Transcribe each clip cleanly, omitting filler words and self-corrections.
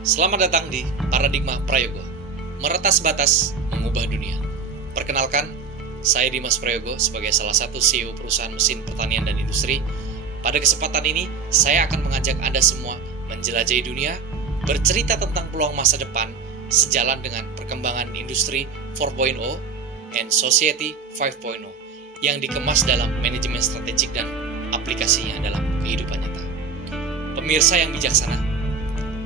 Selamat datang di Paradigma Prayogo, meretas batas mengubah dunia. Perkenalkan, saya Dimas Prayogo sebagai salah satu CEO perusahaan mesin pertanian dan industri. Pada kesempatan ini, saya akan mengajak Anda semua menjelajahi dunia, bercerita tentang peluang masa depan sejalan dengan perkembangan industri 4.0 and society 5.0 yang dikemas dalam manajemen strategik dan aplikasinya dalam kehidupan nyata. Pemirsa yang bijaksana,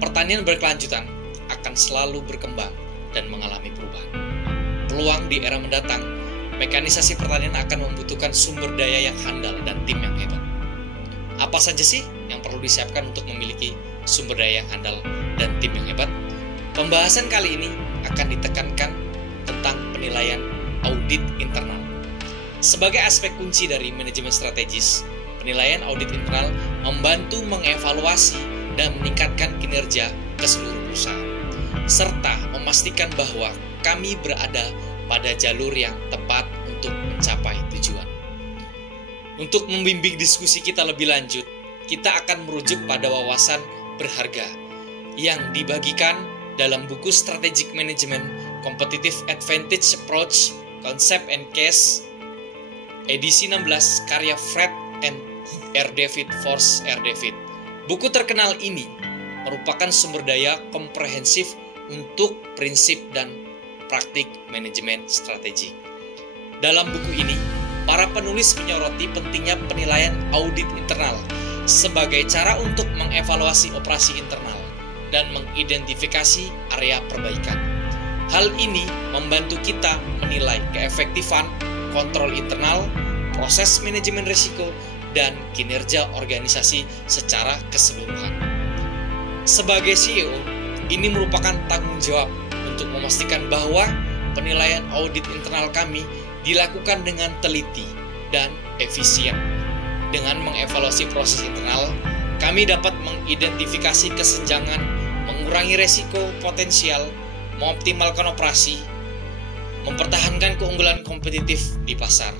pertanian berkelanjutan akan selalu berkembang dan mengalami perubahan. Peluang di era mendatang, mekanisasi pertanian akan membutuhkan sumber daya yang handal dan tim yang hebat. Apa saja sih yang perlu disiapkan untuk memiliki sumber daya yang handal dan tim yang hebat? Pembahasan kali ini akan ditekankan tentang penilaian audit internal. Sebagai aspek kunci dari manajemen strategis, penilaian audit internal membantu mengevaluasi dan meningkatkan kinerja ke seluruh perusahaan, serta memastikan bahwa kami berada pada jalur yang tepat untuk mencapai tujuan. Untuk membimbing diskusi kita lebih lanjut, kita akan merujuk pada wawasan berharga yang dibagikan dalam buku Strategic Management Competitive Advantage Approach, Concept and Case, edisi 16 karya Fred and R. David Force R. David. Buku terkenal ini merupakan sumber daya komprehensif untuk prinsip dan praktik manajemen strategi. Dalam buku ini, para penulis menyoroti pentingnya penilaian audit internal sebagai cara untuk mengevaluasi operasi internal dan mengidentifikasi area perbaikan. Hal ini membantu kita menilai keefektifan kontrol internal, proses manajemen risiko, dan kinerja organisasi secara keseluruhan. Sebagai CEO, ini merupakan tanggung jawab untuk memastikan bahwa penilaian audit internal kami dilakukan dengan teliti dan efisien. Dengan mengevaluasi proses internal, kami dapat mengidentifikasi kesenjangan, mengurangi resiko potensial, mengoptimalkan operasi, mempertahankan keunggulan kompetitif di pasar.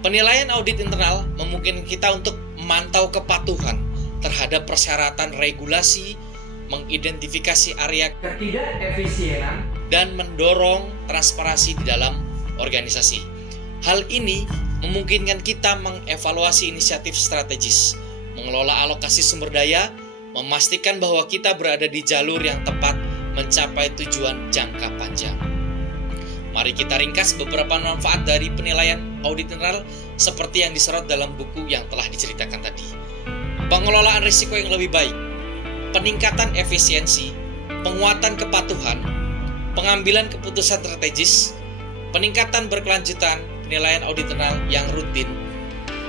Penilaian audit internal memungkinkan kita untuk memantau kepatuhan terhadap persyaratan regulasi, mengidentifikasi area ketidakefisienan, dan mendorong transparansi di dalam organisasi. Hal ini memungkinkan kita mengevaluasi inisiatif strategis, mengelola alokasi sumber daya, memastikan bahwa kita berada di jalur yang tepat mencapai tujuan jangka panjang. Mari kita ringkas beberapa manfaat dari penilaian audit internal seperti yang disorot dalam buku yang telah diceritakan tadi. Pengelolaan risiko yang lebih baik, peningkatan efisiensi, penguatan kepatuhan, pengambilan keputusan strategis, peningkatan berkelanjutan, penilaian audit internal yang rutin,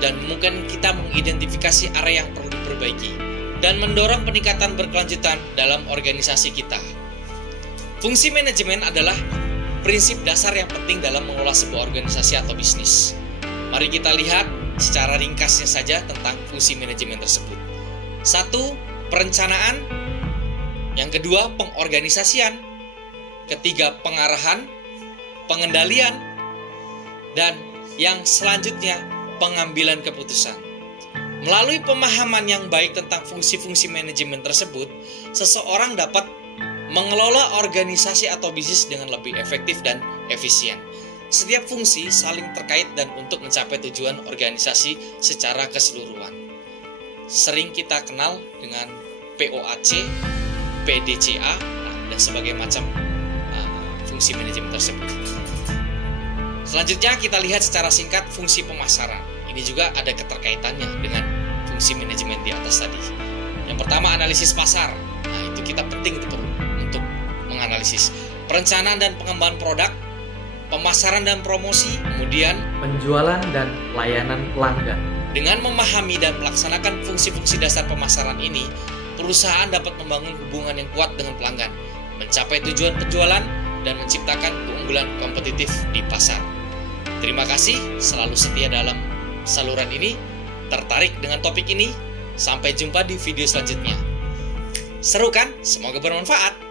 dan mungkin kita mengidentifikasi area yang perlu diperbaiki, dan mendorong peningkatan berkelanjutan dalam organisasi kita. Fungsi manajemen adalah prinsip dasar yang penting dalam mengelola sebuah organisasi atau bisnis. Mari kita lihat secara ringkasnya saja tentang fungsi manajemen tersebut. 1. Perencanaan. Yang kedua, pengorganisasian. Ketiga, pengarahan, pengendalian. Dan yang selanjutnya, pengambilan keputusan. Melalui pemahaman yang baik tentang fungsi-fungsi manajemen tersebut, seseorang dapat mengelola organisasi atau bisnis dengan lebih efektif dan efisien. Setiap fungsi saling terkait dan untuk mencapai tujuan organisasi secara keseluruhan. Sering kita kenal dengan POAC, PDCA, dan sebagainya macam fungsi manajemen tersebut. Selanjutnya kita lihat secara singkat fungsi pemasaran. Ini juga ada keterkaitannya dengan fungsi manajemen di atas tadi. Yang pertama, analisis pasar. Nah, itu kita penting itu perlu untuk menganalisis perencanaan dan pengembangan produk, pemasaran dan promosi, kemudian penjualan dan layanan pelanggan. Dengan memahami dan melaksanakan fungsi-fungsi dasar pemasaran ini, perusahaan dapat membangun hubungan yang kuat dengan pelanggan, mencapai tujuan penjualan, dan menciptakan keunggulan kompetitif di pasar. Terima kasih, selalu setia dalam saluran ini, tertarik dengan topik ini. Sampai jumpa di video selanjutnya. Seru kan? Semoga bermanfaat.